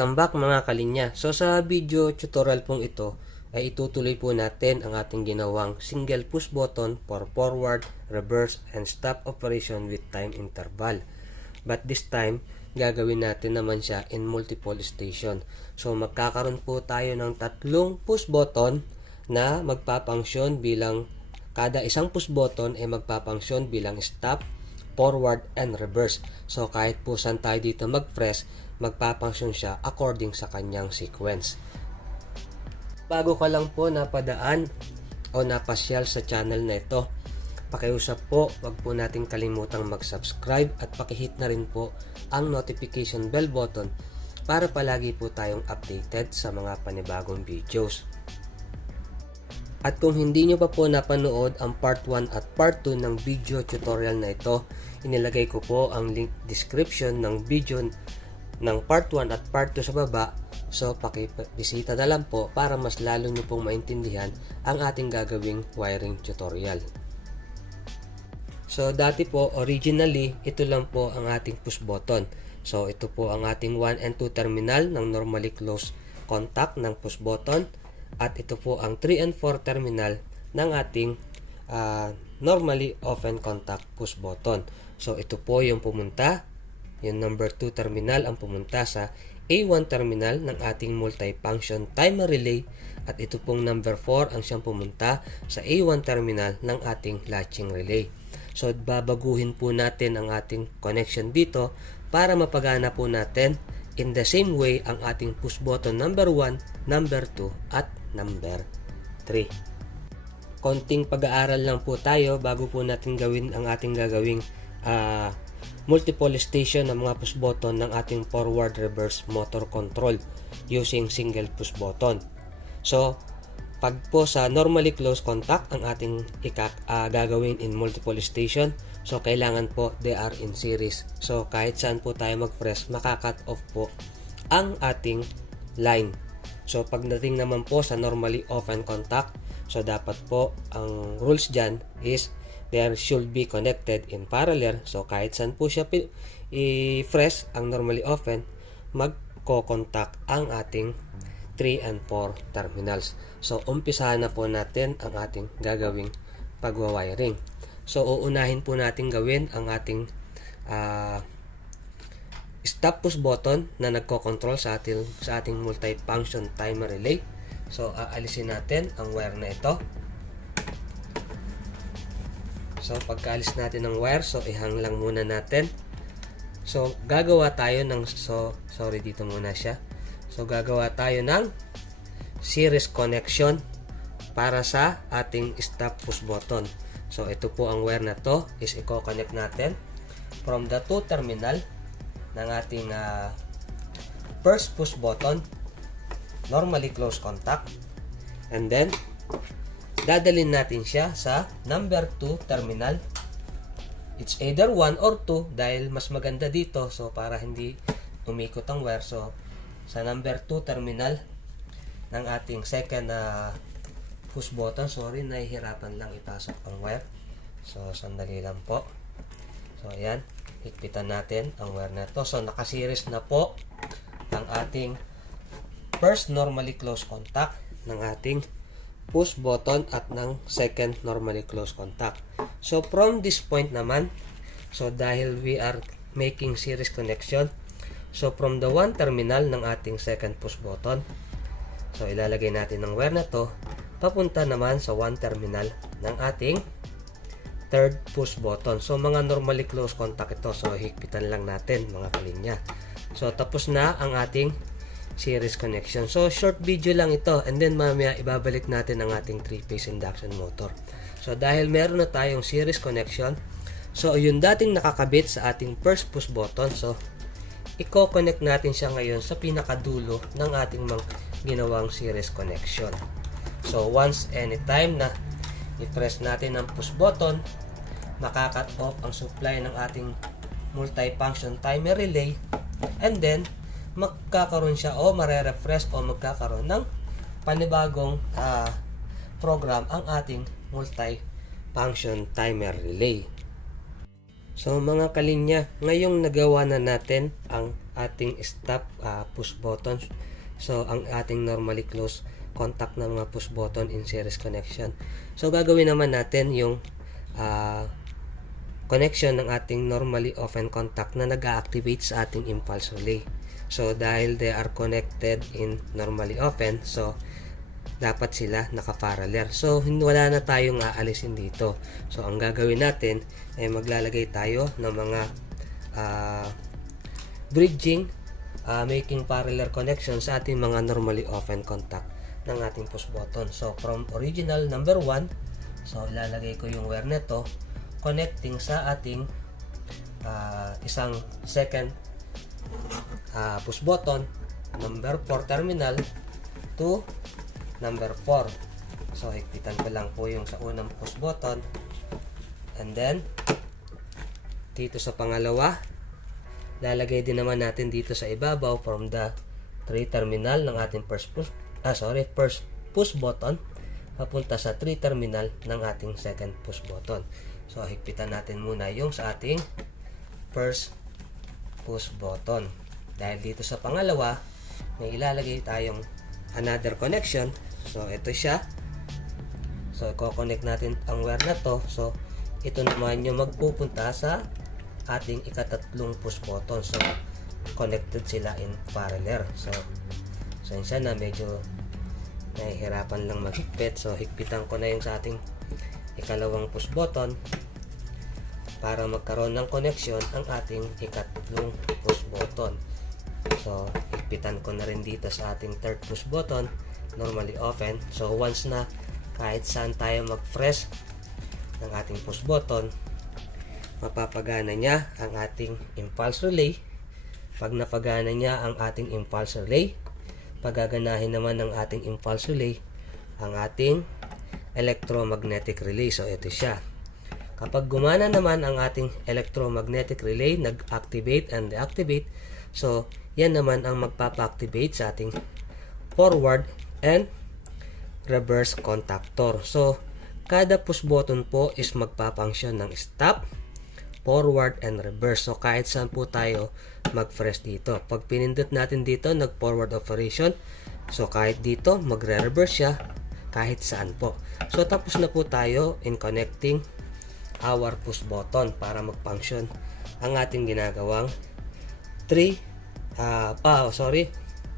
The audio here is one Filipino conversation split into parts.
Welcome back mga kalinya. So sa video tutorial pong ito ay itutuloy po natin ang ating ginawang single push button for forward, reverse, and stop operation with time interval. But this time, gagawin natin naman siya in multiple station. So magkakaroon po tayo ng tatlong push button na magpapangsyon bilang kada isang push button ay magpapangsyon bilang stop, forward, and reverse. So kahit po saan tayo dito mag-press, magpapangsyon siya according sa kanyang sequence. Bago ka lang po napadaan o napasyal sa channel na ito, pakiusap po, wag po natin kalimutang mag-subscribe at pakihit na rin po ang notification bell button para palagi po tayong updated sa mga panibagong videos. At kung hindi nyo pa po napanood ang part 1 at part 2 ng video tutorial na ito, inilagay ko po ang link description ng video ng part 1 at part 2 sa baba. So pakibisita na lang po para mas lalo nyo pong maintindihan ang ating gagawing wiring tutorial. So dati po, originally, ito lang po ang ating push button. So ito po ang ating 1 and 2 terminal ng normally closed contact ng push button. At ito po ang 3 and 4 terminal ng ating normally open contact push button. So ito po yung pumunta, yung number 2 terminal ang pumunta sa A1 terminal ng ating multifunction timer relay, at ito pong number 4 ang siyang pumunta sa A1 terminal ng ating latching relay. So babaguhin po natin ang ating connection dito para mapagana po natin in the same way ang ating push button number 1, number 2 at number 3. Konting pag-aaral lang po tayo bago po natin gawin ang ating gagawing multiple station ng mga push button ng ating forward reverse motor control using single push button. So pag po sa normally closed contact ang ating gagawin in multiple station, so kailangan po they are in series. So kahit saan po tayo mag-press, maka-cut off po ang ating line. So pagdating naman po sa normally open contact, so dapat po ang rules dyan is there should be connected in parallel. So kahit saan po siya i-press ang normally open, magko-contact ang ating 3 and 4 terminals. So umpisahan na po natin ang ating gagawing pagwa-wiring. So uunahin po natin gawin ang ating stop push button na nagko-control sa ating multifunction timer relay. So aalisin natin ang wire na ito. So pagkaalis natin ng wire, so ihang lang muna natin. So gagawa tayo ng dito muna siya. So gagawa tayo ng series connection para sa ating stop push button. So ito po ang wire na to is i-connect natin from the 2 terminal ng ating first push button, normally closed contact, and then dadalhin natin siya sa number 2 terminal. It's either 1 or 2 dahil mas maganda dito, so para hindi umikot ang wire. So sa number 2 terminal ng ating second push button, nahihirapan lang ipasok ang wire. So sandali lang po. So ayan, higpitan natin ang wire na to. So nakaseries na po ang ating first normally closed contact ng ating push button at ng second normally closed contact. So from this point naman, so dahil we are making series connection, so from the 1 terminal ng ating second push button, so ilalagay natin ng wire na to papunta naman sa 1 terminal ng ating third push button. So mga normally closed contact ito, so higpitan lang natin mga kalinya. So tapos na ang ating series connection. So short video lang ito, and then mamaya ibabalik natin ang ating 3-phase induction motor. So dahil meron na tayong series connection, so yung dating nakakabit sa ating first push button, so i-connect natin siya ngayon sa pinakadulo ng ating ginawang series connection. So once anytime na i-press natin ang push button, maka-cut off ang supply ng ating multifunction timer relay, and then magkakaroon siya o mare-refresh o magkakaroon ng panibagong program ang ating multifunction timer relay. So mga kalinya, ngayong nagawa na natin ang ating stop push button. So ang ating normally close contact ng mga push button in series connection. So gagawin naman natin yung connection ng ating normally open contact na nag-activate sa ating impulse relay. So dahil they are connected in normally open, so dapat sila naka-parallel. So wala na tayong aalisin dito. So ang gagawin natin ay maglalagay tayo ng mga bridging, making parallel connection sa ating mga normally open contact ng ating push button. So from original number 1, so ilalagay ko yung wire nito connecting sa ating isang second push button, number 4 terminal to number 4. So higpitan ko lang po yung sa unang push button, and then dito sa pangalawa lalagay din naman natin dito sa ibabaw from the 3 terminal ng ating first push button papunta sa 3 terminal ng ating second push button. So higpitan natin muna yung sa ating first push button. Dahil dito sa pangalawa may ilalagay tayong another connection. So ito siya. So i-connect natin ang wire na to. So ito naman yung magpupunta sa ating ikatatlong push button. So connected sila in parallel. So sensya na medyo nahihirapan lang maghigpit. So higpitan ko na yung sa ating ikalawang push button para magkaroon ng connection ang ating ikatlong push button. So higpitan ko na rin dito sa ating third push button, normally open. So once na kahit saan tayo mag-press ng ating push button, mapapagana niya ang ating impulse relay. Pag napagana niya ang ating impulse relay, pagaganahin naman ng ating impulse relay ang ating electromagnetic relay. So ito siya. Kapag gumana naman ang ating electromagnetic relay, nag-activate and deactivate, so yan naman ang magpapa-activate sa ating forward and reverse contactor. So kada push button po is magpa-function ng stop, forward and reverse. So kahit saan po tayo mag-press dito. Pag pinindot natin dito, nag-forward operation. So kahit dito, magre-reverse siya kahit saan po. So tapos na po tayo in connecting our push button para mag-function ang ating ginagawang 3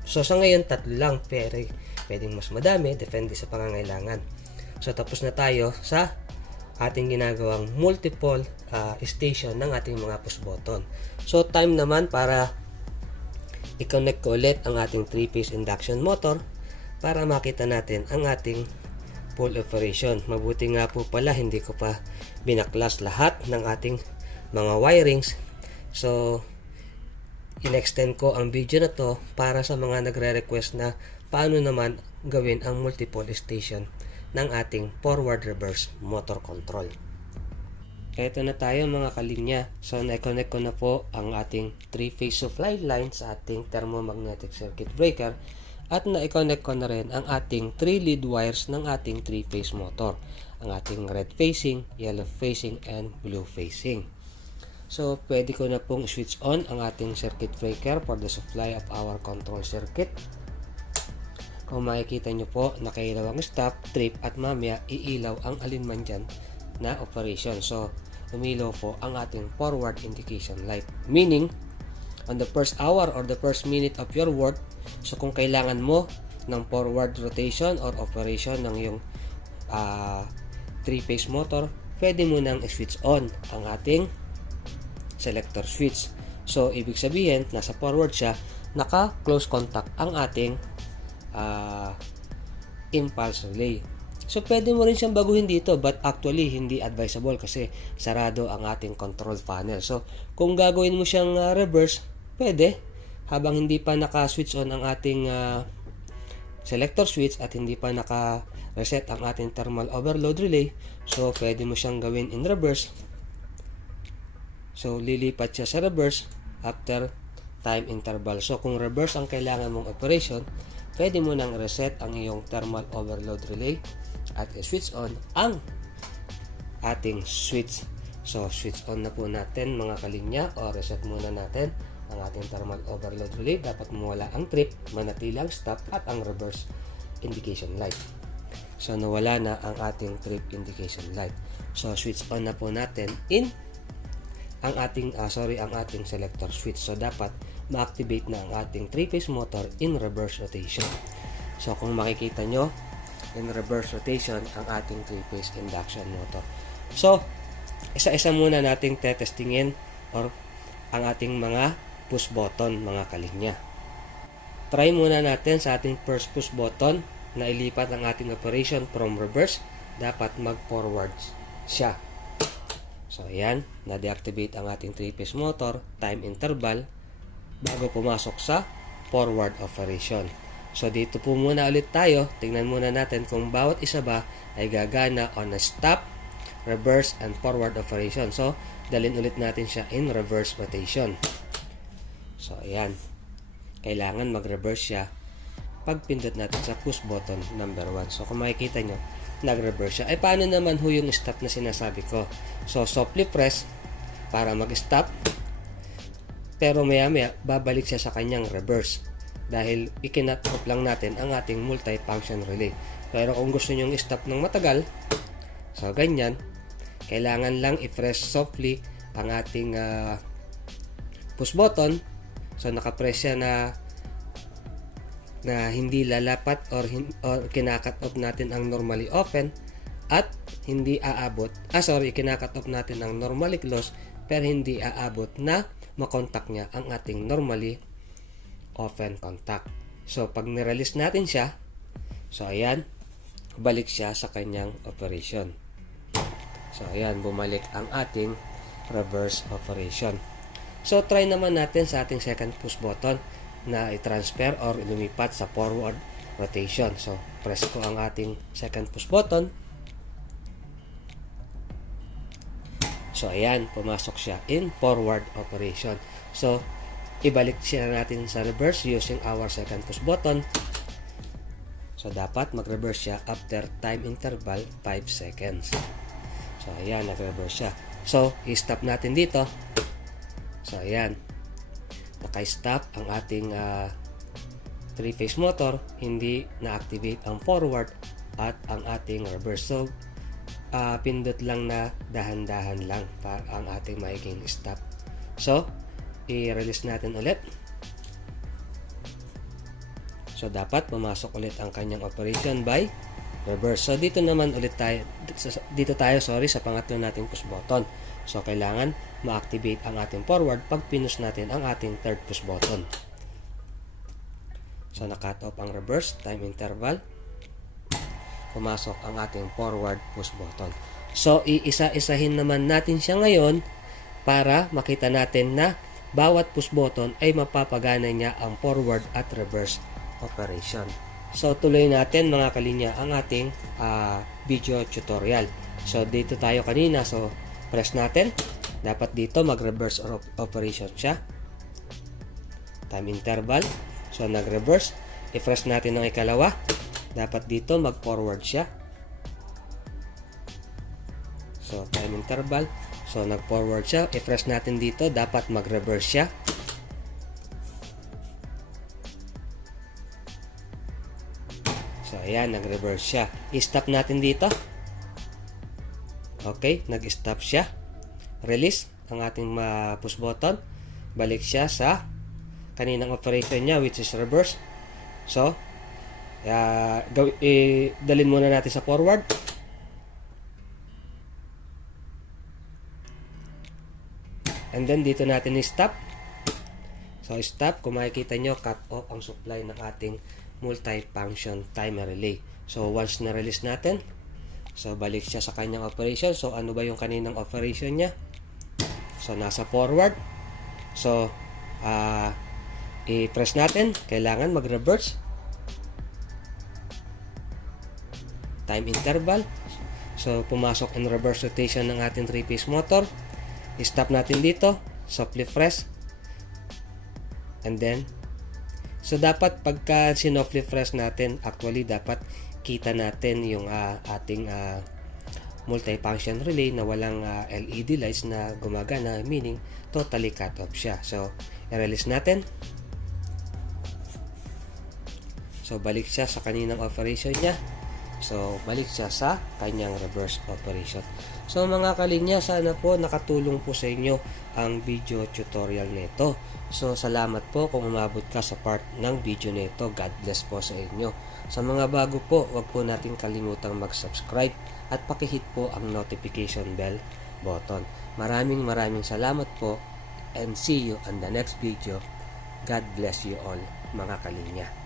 So sa ngayon 3 lang, pero pwedeng mas madami, depende sa pangangailangan. So tapos na tayo sa ating ginagawang multiple station ng ating mga push button. So time naman para i-connect ko ulit ang ating 3-phase induction motor para makita natin ang ating full operation. Mabuti nga po pala hindi ko pa binaklas lahat ng ating mga wirings. So in-extend ko ang video na to para sa mga nagre-request na paano naman gawin ang multiple station ng ating forward reverse motor control. Ito na tayo mga kalinya. So na-connect ko na po ang ating 3-phase supply line sa ating thermomagnetic circuit breaker at na-connect ko na rin ang ating 3 lead wires ng ating 3-phase motor. Ang ating red facing, yellow facing, and blue facing. So pwede ko na pong switch on ang ating circuit breaker for the supply of our control circuit. Kung makikita nyo po, nakailaw ang stop, trip, at mamaya iilaw ang alinman dyan na operation. So, umilaw po ang ating forward indication light. Meaning, on the first hour or the first minute of your work, so kung kailangan mo ng forward rotation or operation ng yung 3-phase motor, pwede mo nang switch on ang ating selector switch. So, ibig sabihin, nasa forward siya, naka-close contact ang ating impulse relay. So pwede mo rin siyang baguhin dito, but actually hindi advisable kasi sarado ang ating control panel. So kung gagawin mo siyang reverse, pwede habang hindi pa naka-switch on ang ating selector switch at hindi pa naka-reset ang ating thermal overload relay. So pwede mo siyang gawin in reverse. So lilipat siya sa reverse after time interval. So kung reverse ang kailangan mong operation, pwede mo nang reset ang iyong thermal overload relay at switch on ang ating switch. So switch on na po natin mga kalinya, o reset muna natin ang ating thermal overload relay, dapat mawala ang trip, manatili ang stop at ang reverse indication light. So nawala na ang ating trip indication light. So switch on na po natin ang ating selector switch. So dapat ma-activate na ang ating 3-phase motor in reverse rotation. So kung makikita nyo, in reverse rotation ang ating 3-phase induction motor. So isa-isa muna nating tetestingin or ang ating mga push button, mga kalinya. Try muna natin sa ating first push button na ilipat ang ating operation from reverse. Dapat mag-forward siya. So ayan, na-deactivate ang ating 3-phase motor, time interval, bago pumasok sa forward operation. So dito po muna ulit tayo, tingnan muna natin kung bawat isa ba ay gagana on a stop, reverse, and forward operation. So dalhin ulit natin siya in reverse rotation. So ayan, kailangan mag-reverse siya pag pindot natin sa push button number 1. So kung makikita nyo, nag-reverse siya. Paano naman ho yung stop na sinasabi ko? So softly press para mag-stop, pero maya maya babalik siya sa kanyang reverse dahil ikinat off lang natin ang ating multi-function relay. Pero kung gusto nyo i-stop ng matagal, so ganyan, kailangan lang i-press softly ang ating push button. So naka-press siya na hindi lalapat or kinakat off natin ang normally open at hindi aabot. Kinakat off natin ang normally close pero hindi aabot na makontak niya ang ating normally open contact. So pag nirelease natin siya, so ayan, balik siya sa kanyang operation. So ayan, bumalik ang ating reverse operation. So try naman natin sa ating second push button na i-transfer or lumipat sa forward rotation. So press ko ang ating second push button. So ayan, pumasok siya in forward operation. So ibalik siya natin sa reverse using our second push button. So dapat mag-reverse siya after time interval 5 seconds. So ayan, nag-reverse siya. So i-stop natin dito. So ayan, naka-stop ang ating 3-phase motor, hindi na-activate ang forward at ang ating reverse. So pindot lang na dahan-dahan lang para ang ating magiging stop. So i-release natin ulit. So dapat pumasok ulit ang kanyang operation by reverse. So dito naman ulit tayo sa pangatlo nating push button. So kailangan ma-activate ang ating forward pag pinus natin ang ating third push button. So na-cut off ang reverse, time interval, pumasok ang ating forward push button. So iisa-isahin naman natin siya ngayon para makita natin na bawat push button ay mapapagana niya ang forward at reverse operation. So tuloy natin mga kalinya ang ating video tutorial. So dito tayo kanina, so press natin, dapat dito mag-reverse operation siya, time interval, so nag-reverse, i-press natin ng ikalawa, dapat dito mag-forward siya, so time interval, so nag-forward siya, i-press natin dito, dapat mag-reverse siya, so ayan, nag-reverse siya, i-stop natin dito. Okay, nag-stop siya. Release ang ating push button. Balik siya sa kaninang operation niya, which is reverse. So, dalhin muna natin sa forward. And then, dito natin i-stop. So, stop. Kung makikita nyo, cut off ang supply ng ating multi-function timer relay. So, once na-release natin, so balik siya sa kanyang operation. So ano ba yung kaninang operation niya? So nasa forward. So i-press natin, kailangan mag-reverse, time interval. So pumasok in reverse rotation ng ating 3-phase motor. I-stop natin dito, softly press, and then so dapat pagka sinofly press natin, actually dapat kita natin yung ating multifunction relay na walang LED lights na gumagana, meaning totally cut off siya. So i-release natin. So balik siya sa kaninang operation niya. So balik siya sa kanyang reverse operation. So mga kalinya, sana po nakatulong po sa inyo ang video tutorial nito. So salamat po kung umabot ka sa part ng video nito. God bless po sa inyo. Sa mga bago po, wag po natin kalimutang mag-subscribe at pakihit po ang notification bell button. Maraming salamat po and see you on the next video. God bless you all mga kalinya.